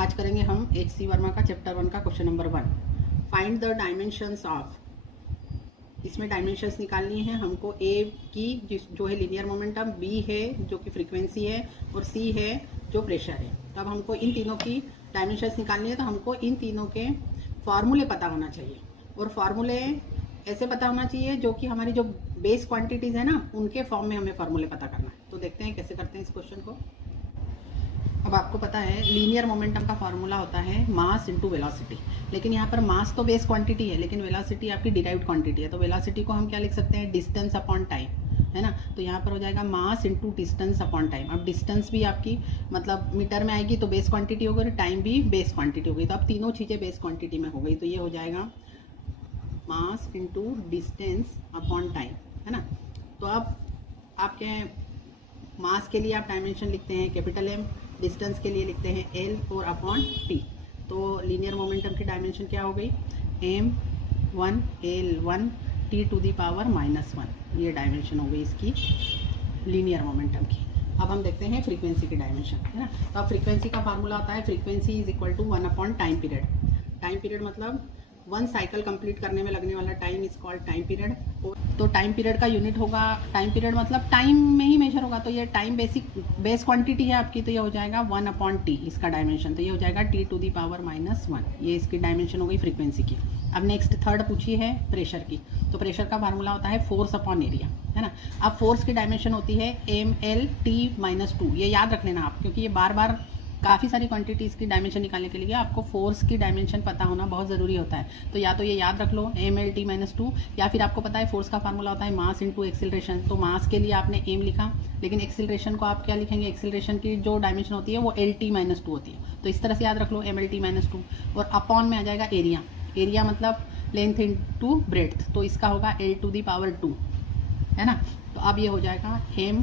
आज करेंगे हम H.C. वर्मा का चैप्टर 1 का question number 1। Find the dimensions of. इसमें डायमेंशंस निकालनी है हमको। A की जो है लीनियर मोमेंटम, B है जो कि फ्रीक्वेंसी है, और C है जो प्रेशर है। तब हमको इन तीनों की डायमेंशंस निकालनी है, तो हमको इन तीनों के फॉर्मूले पता होना चाहिए। और फॉर्मूले ऐसे पता होना चाहिए जो कि हमारी जो बेस क्वांटिटीज है ना, उनके फॉर्म में हमें फॉर्मूले पता करना है। तो देखते हैं कैसे करते हैं इस क्वेश्चन को। अब आपको पता है लीनियर मोमेंटम का फॉर्मूला होता है मास इनटू वेलोसिटी, लेकिन यहाँ पर मास तो बेस क्वांटिटी है, लेकिन वेलोसिटी आपकी डिराइव्ड क्वांटिटी है। तो वेलोसिटी को हम क्या लिख सकते हैं, डिस्टेंस अपॉन टाइम, है ना। तो यहाँ पर हो जाएगा mass into distance upon time. अब डिस्टेंस भी आपकी मतलब मीटर में आएगी तो बेस क्वांटिटी हो गई, टाइम भी बेस क्वांटिटी हो गई। तो अब तीनों चीज़ें बेस क्वांटिटी में हो गई, तो ये हो जाएगा mass into distance upon time, है ना। तो अब आपके मास के लिए आप डायमेंशन लिखते हैं कैपिटल M, डिस्टेंस के लिए लिखते हैं L और अपॉन T। तो लीनियर मोमेंटम की डायमेंशन क्या हो गई, M1 L1 T to the power -1। ये डायमेंशन हो गई इसकी लीनियर मोमेंटम की। अब हम देखते हैं फ्रीक्वेंसी की डायमेंशन, है ना। तो अब फ्रीक्वेंसी का फार्मूला होता है frequency is equal to 1 upon time period. Time period मतलब वन साइकिल कंप्लीट करने में लगने वाला time is called time period. तो टाइम पीरियड का यूनिट होगा, टाइम पीरियड मतलब टाइम में ही मेजर होगा। तो ये टाइम बेस क्वांटिटी है आपकी, तो ये हो जाएगा 1 अपॉन टी इसका डायमेंशन। तो ये हो जाएगा T टू दी पावर -1। ये इसकी डायमेंशन हो गई फ्रीक्वेंसी की। अब नेक्स्ट थर्ड पूछी है प्रेशर की। तो प्रेशर का फार्मूला होता है फोर्स अपॉन एरिया, है ना। अब फोर्स की डायमेंशन होती है MLT-2। ये याद रख लेना आप, क्योंकि ये बार बार काफ़ी सारी क्वांटिटीज़ की डायमेंशन निकालने के लिए आपको फोर्स की डायमेंशन पता होना बहुत ज़रूरी होता है। तो या तो ये याद रख लो MLT-2, या फिर आपको पता है फोर्स का फार्मूला होता है मास इनटू एक्सिलरेशन। तो मास के लिए आपने M लिखा, लेकिन एक्सिलरेशन को आप क्या लिखेंगे, एक्सिलरेशन की जो डायमेंशन होती है वो LT-2 होती है। तो इस तरह से याद रख लो MLT-2। और अपॉन में आ जाएगा एरिया। एरिया मतलब लेंथ इनटू ब्रेड्थ, तो इसका होगा L टू दी पावर 2, है ना। तो अब ये हो जाएगा M,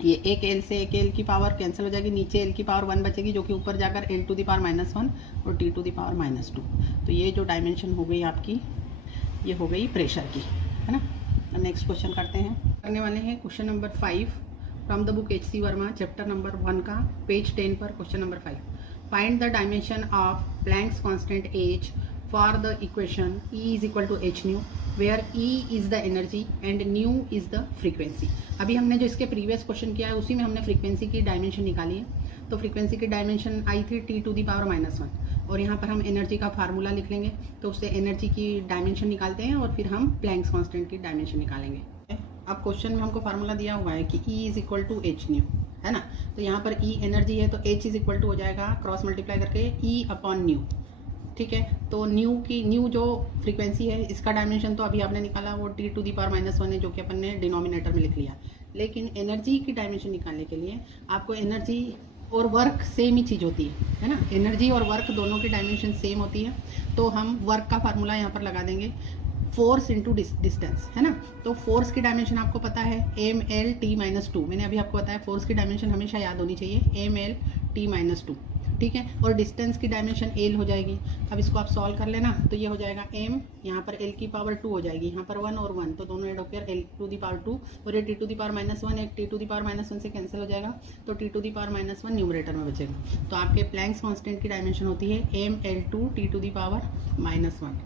ये एक L से एक L की पावर कैंसिल हो जाएगी, नीचे L की पावर 1 बचेगी, जो कि ऊपर जाकर L टू दी पावर -1 और T टू दी पावर -2। तो ये जो डायमेंशन हो गई आपकी, ये हो गई प्रेशर की, है ना। नेक्स्ट क्वेश्चन करने वाले हैं question number 5 from the book H.C. Verma chapter number 1 का पेज 10 पर question number 5। Find the dimension of Planck's constant H for the equation E is equal to h nu, where E is the energy and nu is the frequency। अभी हमने जो इसके previous question किया है उसी में हमने फ्रीक्वेंसी की डायमेंशन निकाली है। तो फ्रीक्वेंसी की डायमेंशन आई थी T टू दी पावर -1, और यहाँ पर हम एनर्जी का फार्मूला लिख लेंगे। तो उससे एनर्जी की डायमेंशन निकालते हैं और फिर हम प्लैंक्स कांस्टेंट की डायमेंशन निकालेंगे। अब क्वेश्चन में हमको फार्मूला दिया हुआ है कि E is equal to h nu, है ना। तो यहाँ पर E एनर्जी है, तो H इज इक्वल टू हो जाएगा क्रॉस मल्टीप्लाई करके E अपॉन न्यू, ठीक है। तो न्यू जो फ्रीक्वेंसी है इसका डायमेंशन तो अभी आपने निकाला, वो T टू दी पावर -1 है, जो कि अपन ने डिनोमिनेटर में लिख लिया। लेकिन एनर्जी की डायमेंशन निकालने के लिए आपको एनर्जी और वर्क सेम ही चीज़ होती है ना। एनर्जी और वर्क दोनों की डायमेंशन सेम होती है। तो हम वर्क का फार्मूला यहाँ पर लगा देंगे फोर्स इंटू डिस्टेंस, है ना। तो फोर्स की डायमेंशन आपको पता है MLT-2। मैंने अभी आपको बताया फोर्स की डायमेंशन हमेशा याद होनी चाहिए MLT-2, ठीक है। और डिस्टेंस की डायमेंशन L हो जाएगी। अब इसको आप सॉल्व कर लेना, तो ये हो जाएगा M, यहाँ पर L की पावर 2 हो जाएगी, यहाँ पर 1 और 1, तो दोनों ऐड होकर L टू दी पावर 2, और ये T टू दी पावर -1 एक T टू दी पावर -1 से कैंसिल हो जाएगा, तो T to the power -1 numerator में बचेगा। तो आपके प्लैंक्स कांस्टेंट की डायमेंशन होती है ML2 T to the power -1।